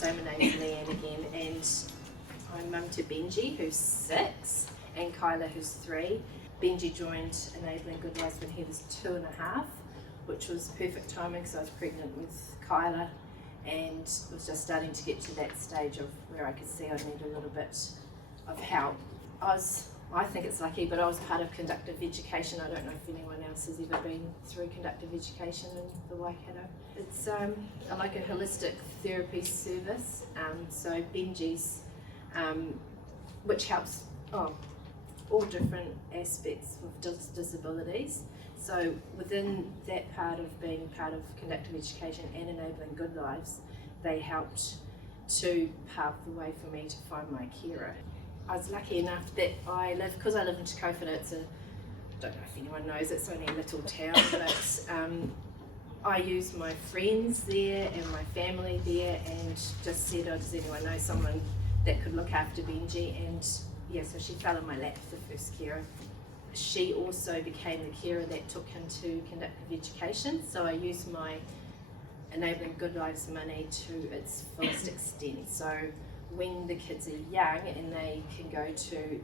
So my name's Leanne again, and I'm mum to Benji, who's 6, and Kyla, who's 3. Benji joined Enabling Good Lives when he was 2.5, which was perfect timing because I was pregnant with Kyla and was just starting to get to that stage of where I could see I need a little bit of help. I think it's lucky, but I was part of conductive education. I don't know if anyone else has ever been through conductive education in the Waikato. It's like a holistic therapy service. So Benji's, which helps all different aspects of disabilities. So within that part of being part of conductive education and Enabling Good Lives, they helped to pave the way for me to find my carer. I was lucky enough that because I live in Te Kaupara, I don't know if anyone knows, it's only a little town, but I used my friends there and my family there and just said, does anyone know someone that could look after Benji? And yeah, so she fell in my lap, the first carer. She also became the carer that took him to conductive education, so I used my Enabling Good Lives money to its fullest extent. So when the kids are young and they can go to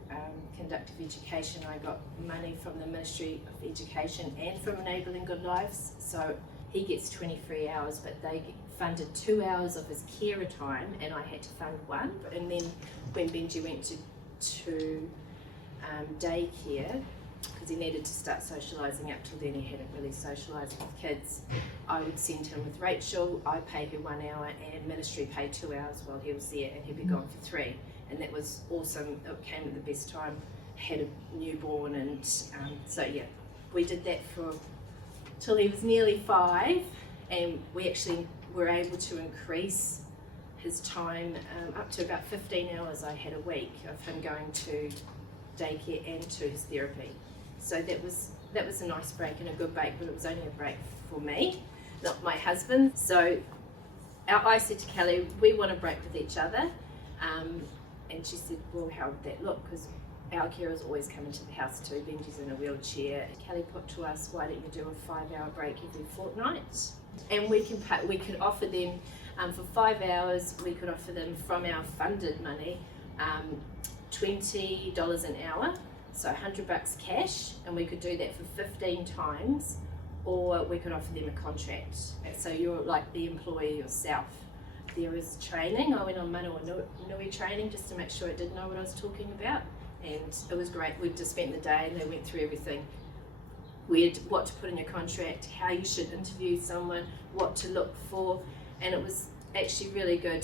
conductive education, I got money from the Ministry of Education and from Enabling Good Lives. So he gets 23 hours, but they funded 2 hours of his carer time and I had to fund 1. And then when Benji went to daycare, because he needed to start socialising, up till then he hadn't really socialised with kids, I would send him with Rachel. I pay her 1 hour and Ministry paid 2 hours while he was there, and he'd be gone for 3. And that was awesome. It came at the best time. Had a newborn, and so yeah, we did that till he was nearly 5, and we actually were able to increase his time up to about 15 hours I had a week of him going to daycare and to his therapy. So that was a nice break and a good break, but it was only a break for me, not my husband. So I said to Kelly, we want to break with each other, and she said, well, how would that look? Because our carers always come into the house too. Benji's in a wheelchair. Kelly put to us, why don't you do a 5-hour break every fortnight? And we could offer them, for 5 hours, we could offer them from our funded money, $20 an hour, so $100 cash, and we could do that for 15 times, or we could offer them a contract. So you're like the employee yourself. There is training. I went on Manawa Nui training just to make sure I did know what I was talking about, and it was great. We just spent the day and they went through everything. What to put in your contract, how you should interview someone, what to look for, and it was actually really good.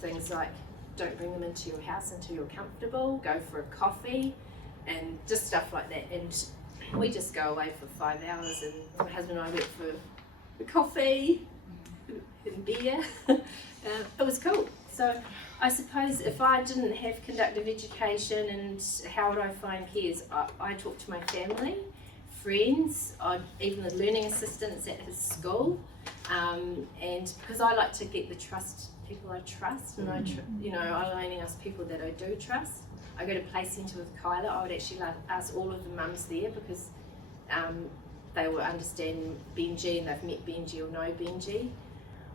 Things like, don't bring them into your house until you're comfortable, go for a coffee, and just stuff like that. And we just go away for 5 hours, and my husband and I went for coffee and beer. It was cool. So I suppose if I didn't have conductive education, and how would I find peers? I talked to my family, friends, even the learning assistants at his school, and because I like to get the people I trust, and I only ask people that I do trust. I go to play centre with Kyla. I would actually ask all of the mums there, because they will understand Benji and they've met Benji or know Benji.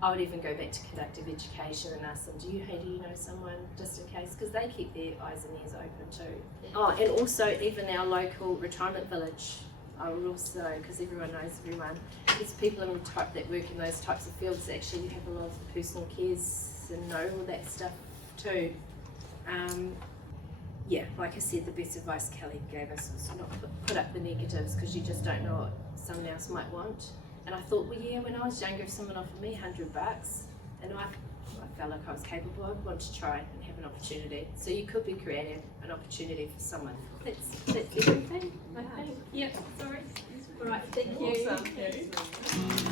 I would even go back to conductive education and ask them, do you know someone, just in case, because they keep their eyes and ears open too. Oh, and also even our local retirement village. I would also, because everyone knows everyone, there's people that work in those types of fields that actually have a lot of the personal cares and know all that stuff too. Yeah, like I said, the best advice Kelly gave us was not put up the negatives, because you just don't know what someone else might want. And I thought, well, yeah, when I was younger, if someone offered me $100 and I felt like I was capable, I'd want to try and have an opportunity. So you could be creating an opportunity for someone. That's everything, I think. Yeah, sorry. All right, thank you. Awesome.